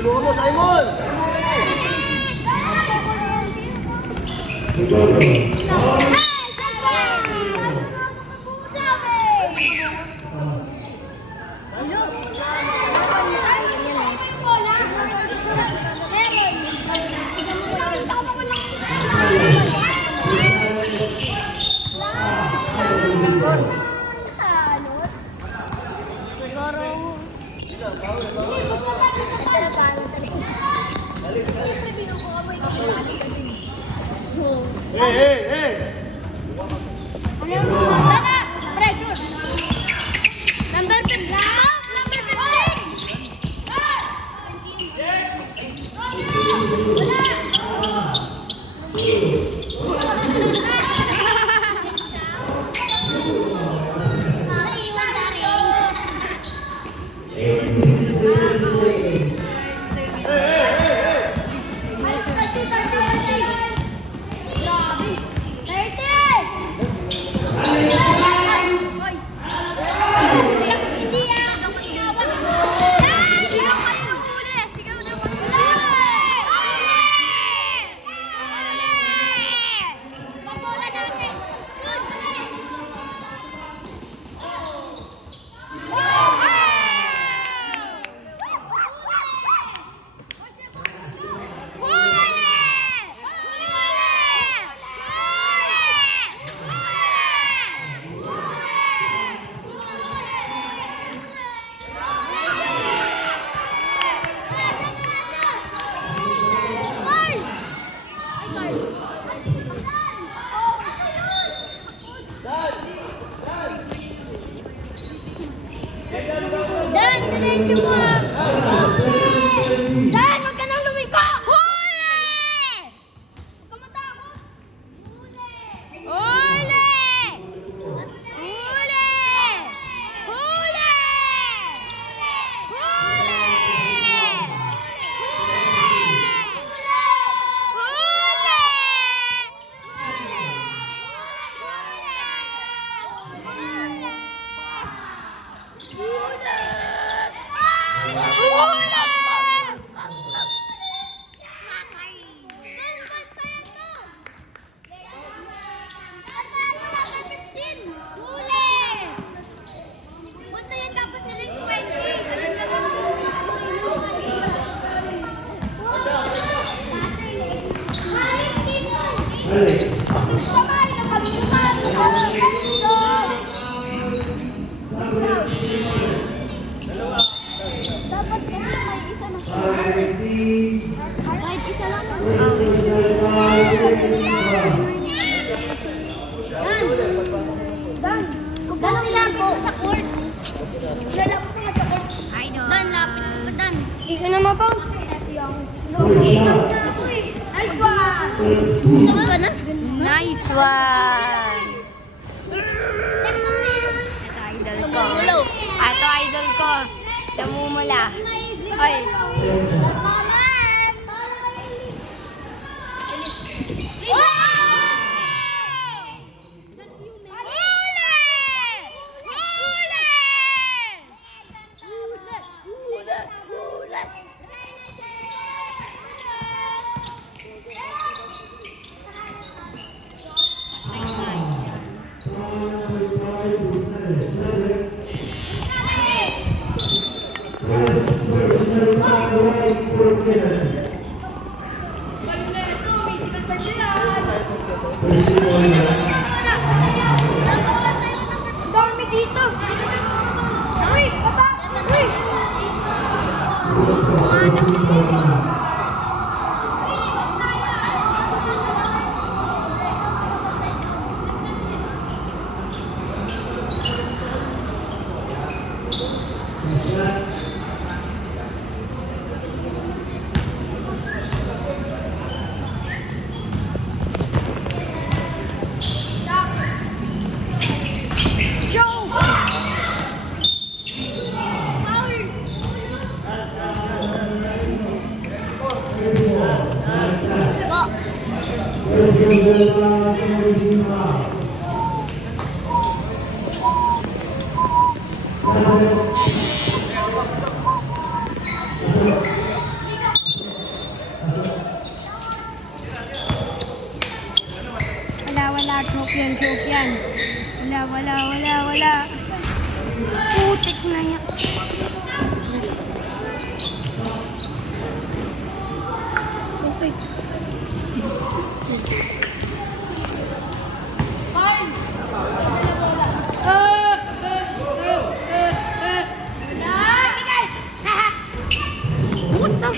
Tulungan mo, Simon! Hey! Pressure! Number 15! Number 15. Nice one! Ito idol ko. Namumula. Hoy. Dami dito. Wala, joke yan. Wala. Putik na yan. Okay. What the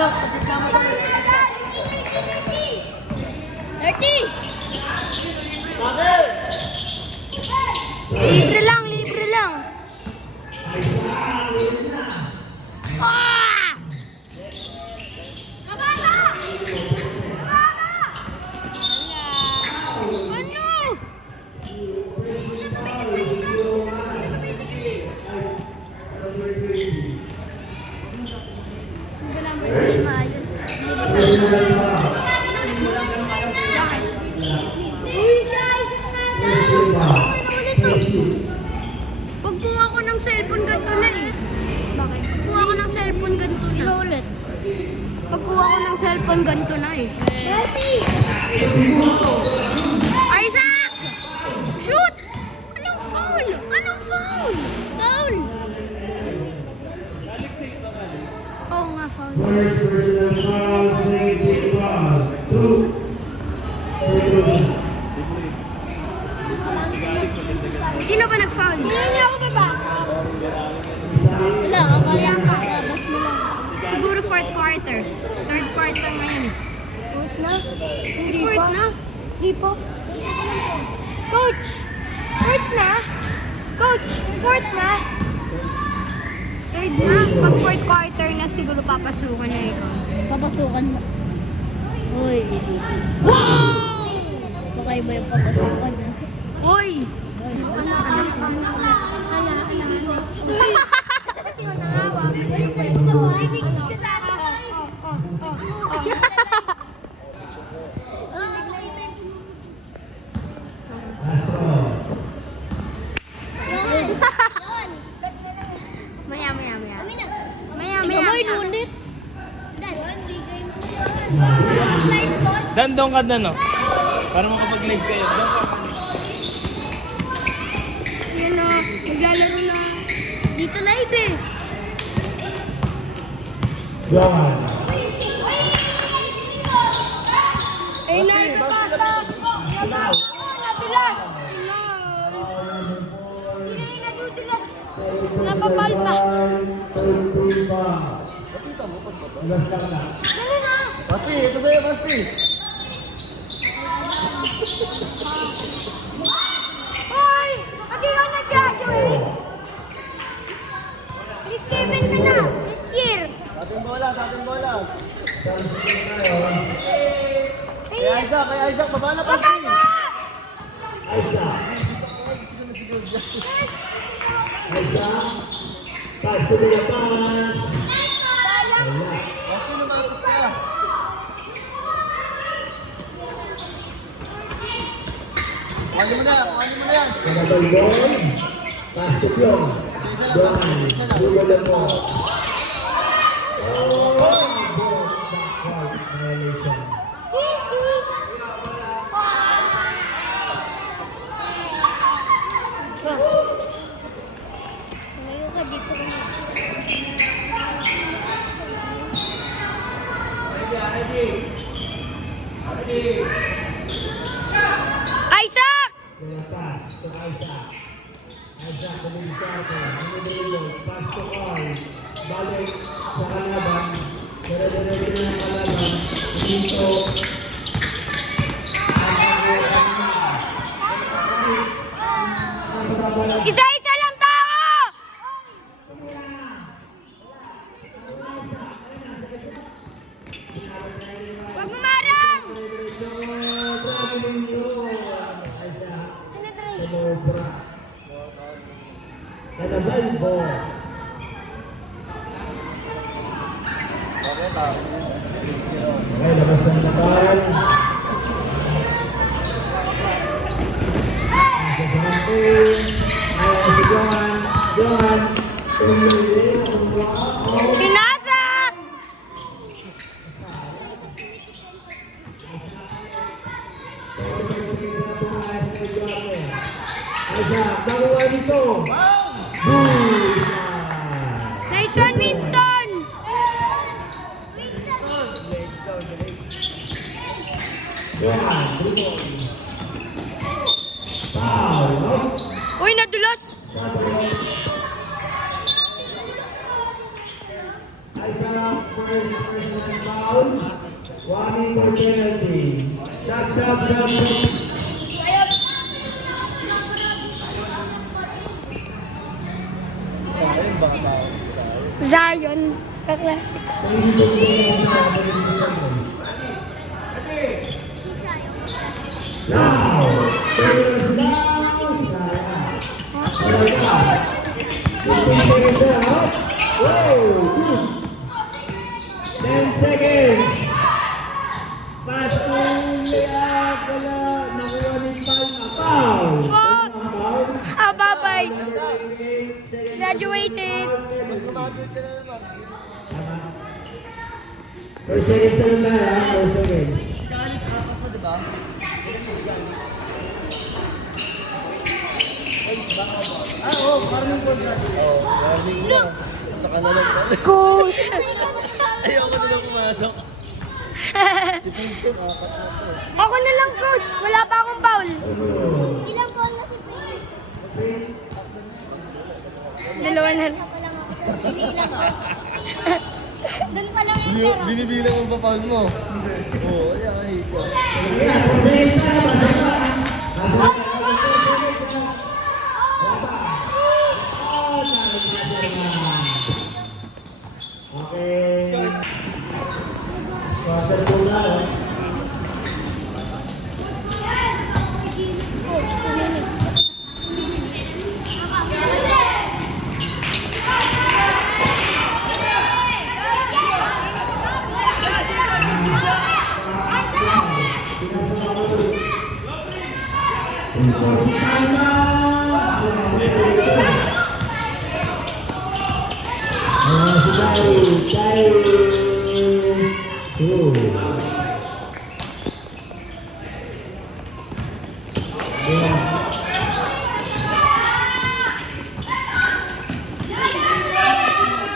Sak, sa gitna mo kami. 30! Bakit? Libre lang. Ah! Ano? Pag kuha ko ng cellphone, ganito na eh. Bakit? Pag kuha ko ng cellphone, ganito na. Ulit. Pag kuha ko ng cellphone, ganito na eh. Isaac! Shoot! Anong foul? Foul! Oo nga, foul. First personal foul, safety foul. 2. Sino ba nag-foul? Hindi niya ako babasa. Wala, akala ka. Labas mo lang. Siguro fourth quarter. Third quarter ngayon. Fourth na? Fourth na? Di po. Coach! Fourth na? Coach! Fourth na? Third na? Pag fourth quarter na siguro papasukan na ikaw. Papasukan na. Uy. Wow! Baka iba yung papasukan na. Uy! Gusto sa anak ko. Maya. Ikaw ba inulit? Dan, doon ka Dan, no? Para makapag-live kayo. Doon ka. Yan o, maglalaro na. Dito live eh. John. Ay, napapasok. Napilas. Napapalpa. Dali na. Basti, ito sa'yo, Basti. Hoy! Hindi ka nag-graduate. Grade 7 ka na. This year. Sa ating bola. Kay Isaac, baba na, Basti. Pass to the pass. Basti, lumapit ka. Kuhanin mo na yan. Another ball. Pass to Pyong. John. Dulo lang mo. Ngayon ka dito ka na. Isaac! Pass to Isaac. Pass to Carl. Balik sa kalaban. Dire-diretso na ang kalaban. Dito. Isa-isa lang tao! Huwag umarang! Sobra. Kalabay po. Okay, tao. Okay, labas na naman. Johan. Pinasak! Nakuha dito. Nice one, Winston! Johan. Foul. Uy, nadulas! Ay sarap. First personal foul. One for penalty. Shot. Sayang, baka tao. Sayang. Zion, kaklase. Now, Whoa! 10 seconds. Pass to Lea. Nakuha ni Palma. Foul. Oh! Babay! Graduated! Gumagod ka na naman. 4 seconds na lang tayo, ha? 4 seconds. Galit ka pa, diba? Oo, parang yung gold natin. Oo, warning mo. Sa kanalang ka. Coach! Ayoko na lang pumasok. Si Pimpin, apat na to. Ako na lang, coach! Wala pa akong foul! Ilang ball na si Prince? Dalawa na. Binilang ko. Doon pa lang yung zero. Binibilang ang papaul mo. Oo, ayan, kahit ko. Okay. Quarter to na. Coach, 2 minutes.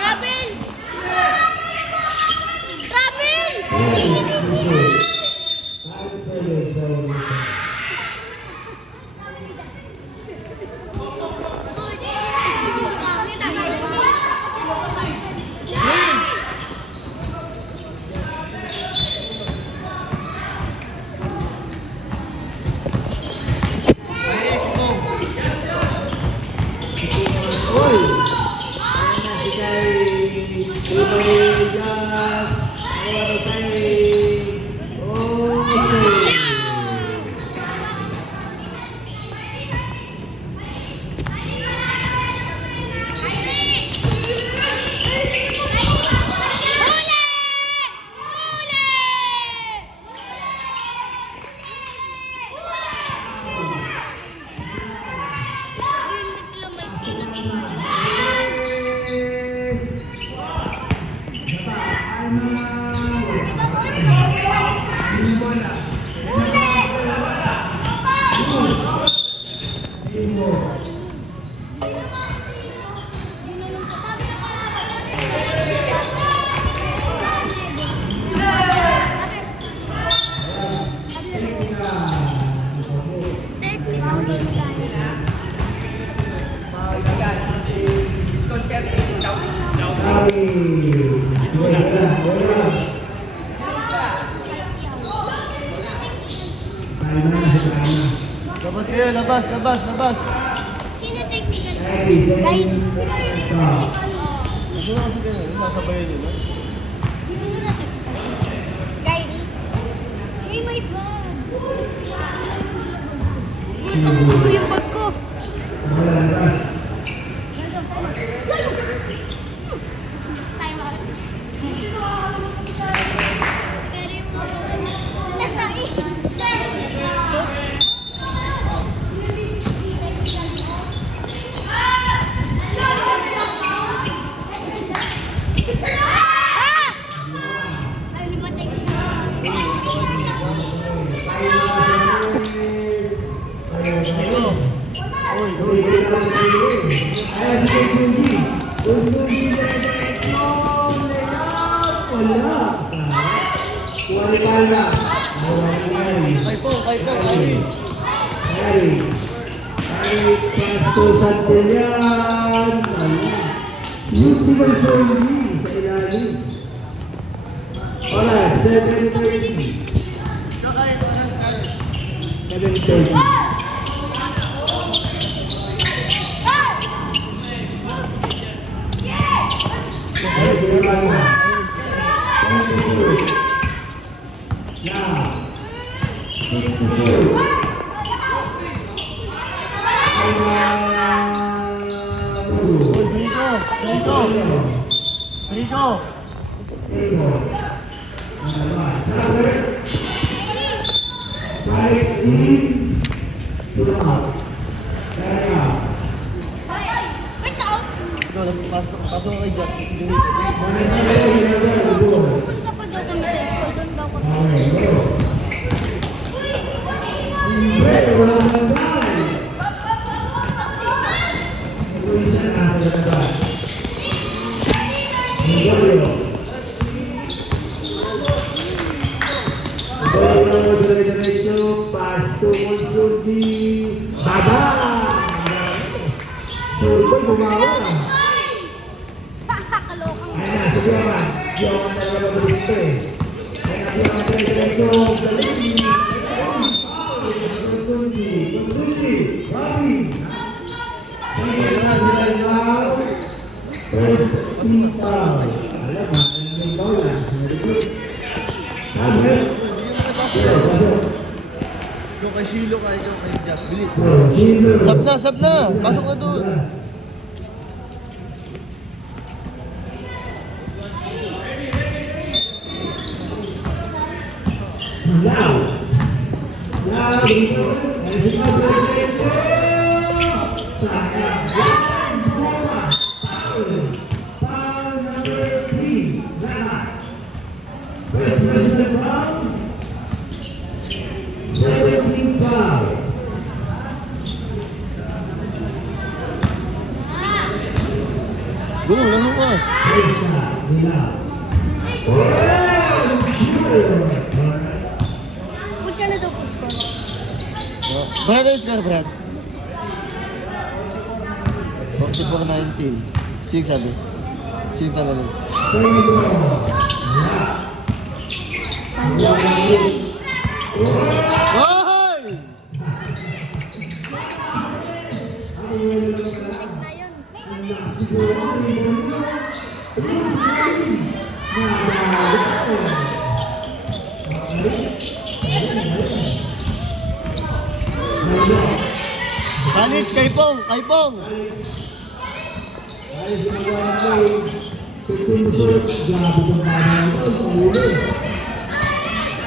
Robin! Robin! Salma na si Salma. Labas kayo, labas, labas, labas. Sino technical? Ready, set, Guide. go. Ano na kasi kayo? Masabayan nyo, no? Guide. Hey, my bag. Ito yung bag ko. Wala, labas. Time out. Pero yung mga natais. Ay, limatay. Ito. Uy, uy, uy. Ayan, si Usugi. Usugi, diretso. Layout. Wala. Kuwari-kala. Kay po, kay. Ay, Pasto Santillan. Yung si Usugi sa ilalim. Oras, 7:30. 7:30. Uy, Rico. Rico. Ito, pasok ka kay Just. Pupunta pa daw kami sa school. Doon daw kami. Diretso, Pasto Usugi. Baba! Survey, bumawa na. Kalokang. Ayan na, sige naman. Di ako na nalabas ito eh. Ayan na, di ako na diretso. Galing. Usugi, Usugi, Bobby. Sige na, sila ikaw. First team foul. Alam mo, may foul na. Very good. Sabi. Ito kay Shilo, kay Just. Bilis. Shilo. Sab na. Pasok na doon. Now, dito. Ay, sino ba diretso? Sayang. Foul number 3. Lahat. First personal foul. 17 foul. Go, laro ka. Isa, nila. Punta na daw po school. Brad, ayos ka, Brad. 44-19. Sige, sabi. Sige talaga. Hoy! Kanits, kay Pong! Kay Pong! Ay, ginagawa ko. Tutunsot. Grabe kong parang ito. Paulo.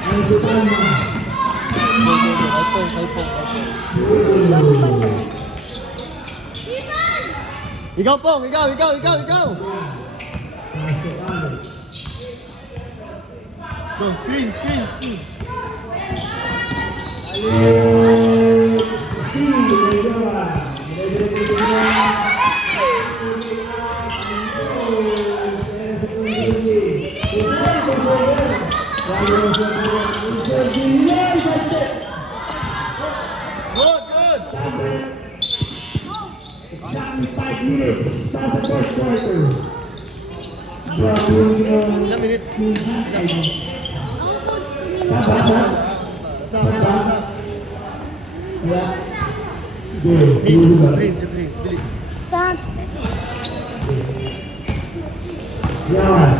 Ay, si Tama. Kay Pong, kay Pong. Ikaw, Pong! Ikaw! Pasok ay. Go, screen! Alex. Steve, ginagawa. Good! 5 minutes. Past the first quarter. Ilang minutes? Sabasa. Sa Prince, bilis. Stop. Yan.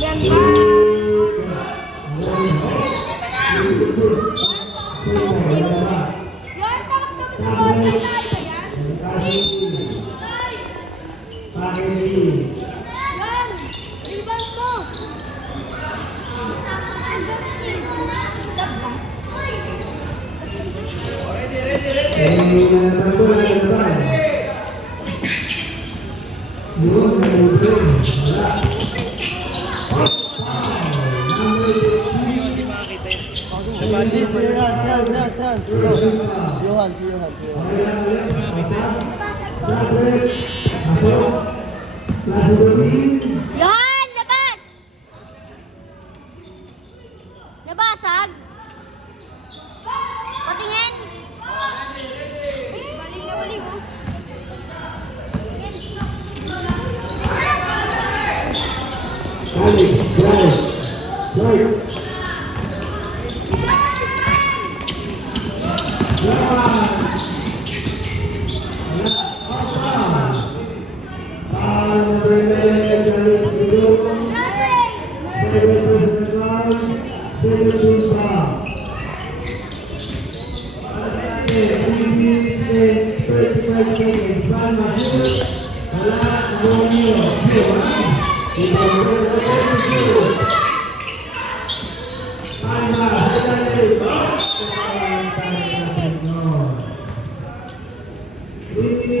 Yan ba? Yan, takot kami sa bottle tayo. Yan, rebound mo. Hindi makakita yun. Johan. Yan! Labas! Nabasag? Patingin? Balik na balik, oh.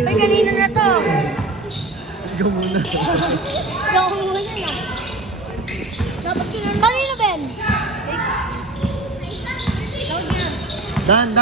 Ay, kanino na to? Ikaw muna. Ikaw muna na. Dapat kanino, Ben? Dan.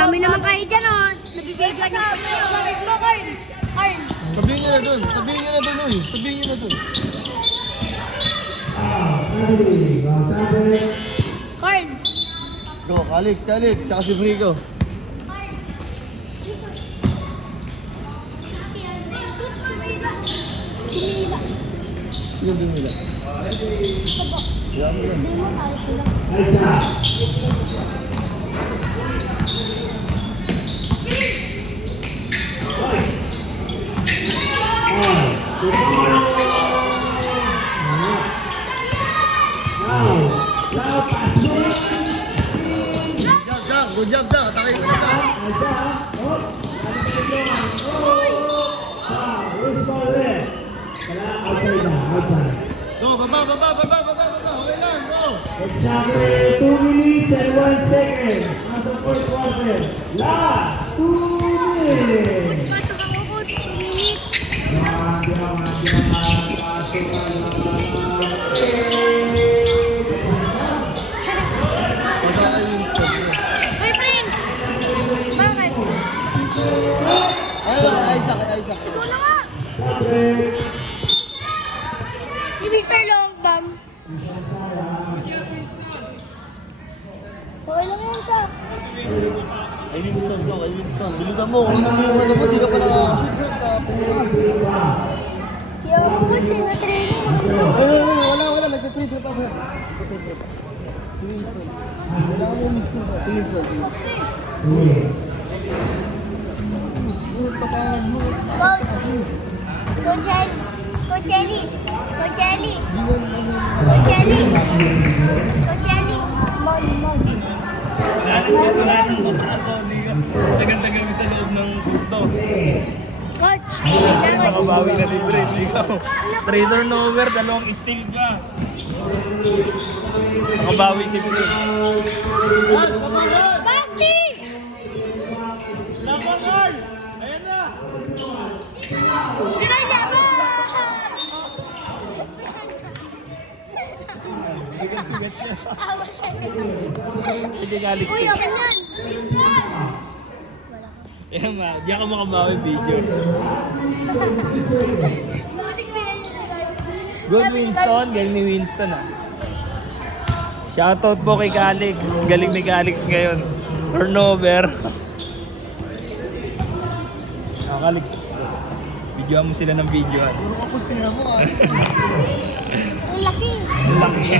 Kami naman kayo dyan, oh. Nabibigyan niyo. Bakit mo, Carl? Carl. Sabihin niyo na dun, uy. Sabihin niyo na dun. Carl. Go, Alex, tsaka si Frigo. Yung binila. Yan mo yan. Good job, Zach. Atake mo na, Zach. Go, baba. Okay lang, go. Exactly 2 minutes and 1 second. Nasa fourth quarter. Last 2 minutes. Pasaan yung stop mo. Uy, Prince! Bakit? Ayun, kay Isaac. Ikaw na nga! Si Mr. Longbam. Okay lang yan, sa. Kay Winston. Bilisan mo, kung ano yung ano mo, di ka pa nakakashoot. Yung coach, na training. Wala. Nagpa-trade pa ako. Si Winston. Kailangan mo miss ko pa. Si Winston. Patangan mo. Coach Ellie. Mom. Wala nang kabraso. Tagal-tagal mo sa loob ng kurto. Coach, Makabawi na libre. Ikaw. 3 turnover, 2 steal ka. Makabawi si Pino. Basti! Lapangal! Ayan na! Pinaglaban! Awa siya. Sige, Alex. Uy, okay yan. Yan ma, di ako makabawi video. Good Winston, galing ni Winston ah. Shoutout po kay Calix. Galing ni Calix ngayon. Turnover. Calix, videoan mo sila ng videoan. Puro kapos tingnan mo ah. Ang laki. Laki.